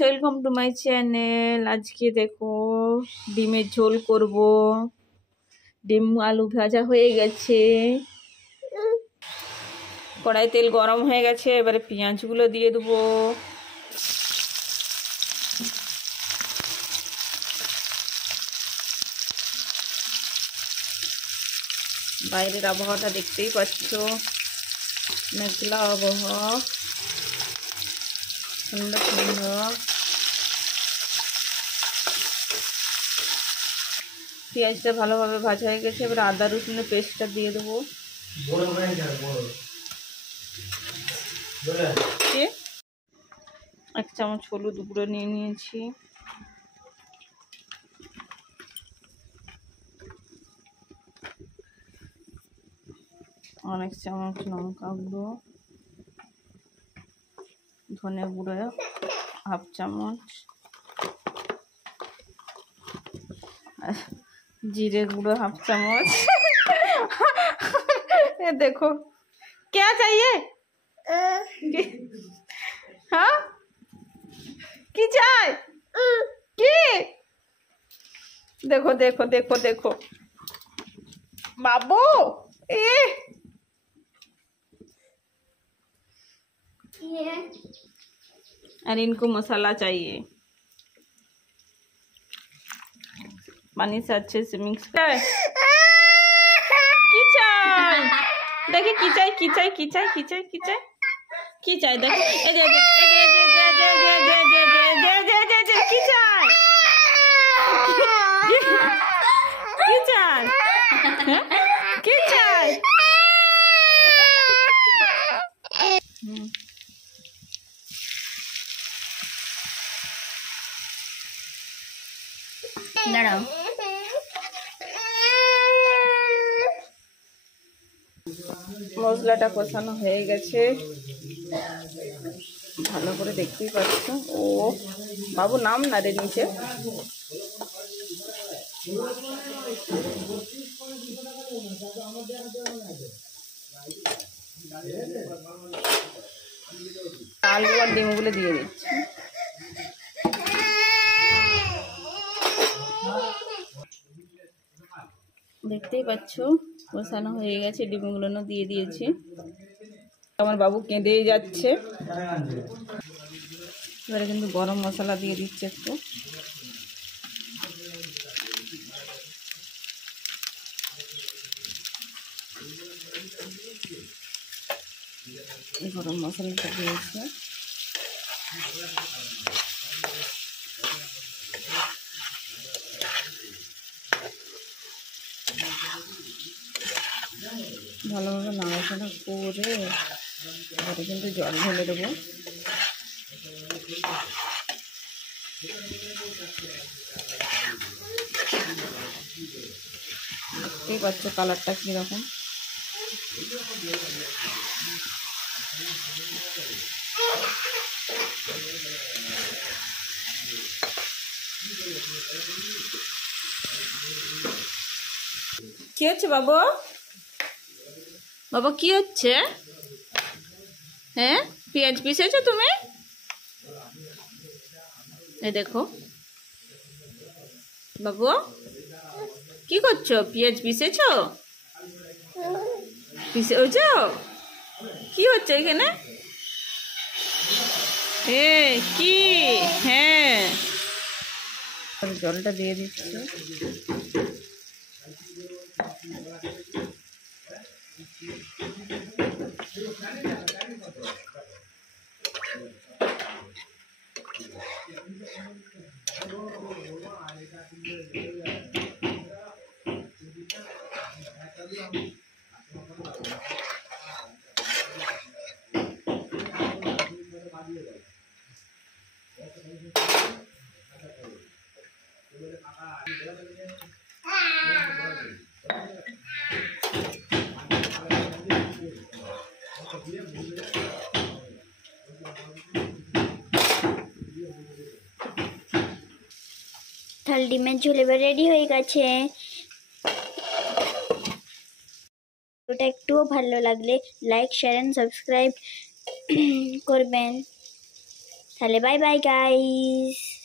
Welcome to my channel. আজকে দেখো ডিমের ঝোল করব। ডিম আলু ভাজা হয়ে গেছে, কড়াই তেল গরম হয়ে গেছে। এবারে পেঁয়াজগুলো দিয়ে দেবো। বাইরের আবহাওয়াটা দেখতেই পাচ্ছ, মেঘলা আবহাওয়া, ঠান্ডা ঠান্ডা। পেঁয়াজটা ভালোভাবে ভাজা হয়ে গেছে। এবার আদা রসুনের পেস্টটা দিয়ে দেবো। এক চামচ হলুদ গুঁড়ো নিয়ে নিয়েছি। অনেক চামচ লঙ্কা গুঁড়ো, ধনে গুঁড়ো হাফ চামচ, जीरे गुड़ो हाफ चम्मच। ये देखो क्या चाहिए, हाँ की चाय की, देखो देखो देखो देखो बाबू ये और इनको मसाला चाहिए। पानी से अच्छे से मिक्स कर। की चाय देखिए, की चाय की चाय की चाय की चाय की चाय की चाय देखो, ए दे दे दे दे दे दे दे दे दे दे दे दे की चाय की चाय की चाय। দাঁড়াও, মশলাটা কষানো হয়ে গেছে ভালো করে, দেখতেই পাচ্ছ। ও বাবু নাম না রে নিচে। আলু আর ডিমগুলো দিয়ে দিচ্ছি। দেখতেই পাচ্ছ কষানো হয়ে গেছে, ডিমগুলো দিয়ে দিয়েছি। আমার বাবু কেঁদেই যাচ্ছে। এবারে কিন্তু গরম মশলা দিয়ে দিচ্ছে একটু। গরম মশলাটা দিয়েছে। ভালোভাবে নাড়াচাড়া করে এবারে কিন্তু জল ঢেলে দেবো। দেখতেই পাচ্ছ কালারটা কীরকম। কি হচ্ছে বাবু, বাবা কি হচ্ছে? হ্যাঁ পেঁয়াজ পিষেছো তুমি? এই দেখো বাবু কি করছো, পেঁয়াজ পিষেছো? পিষেছো? কি হচ্ছে এখানে? কি? হ্যাঁ জলটা দিয়ে দিচ্ছি। তাহলে ডিমের ঝোল এবার রেডি হয়ে গেছে। ওটা একটুও ভালো লাগলে লাইক শেয়ার এন্ড সাবস্ক্রাইব করবেন। তাহলে বাই বাই গাইস।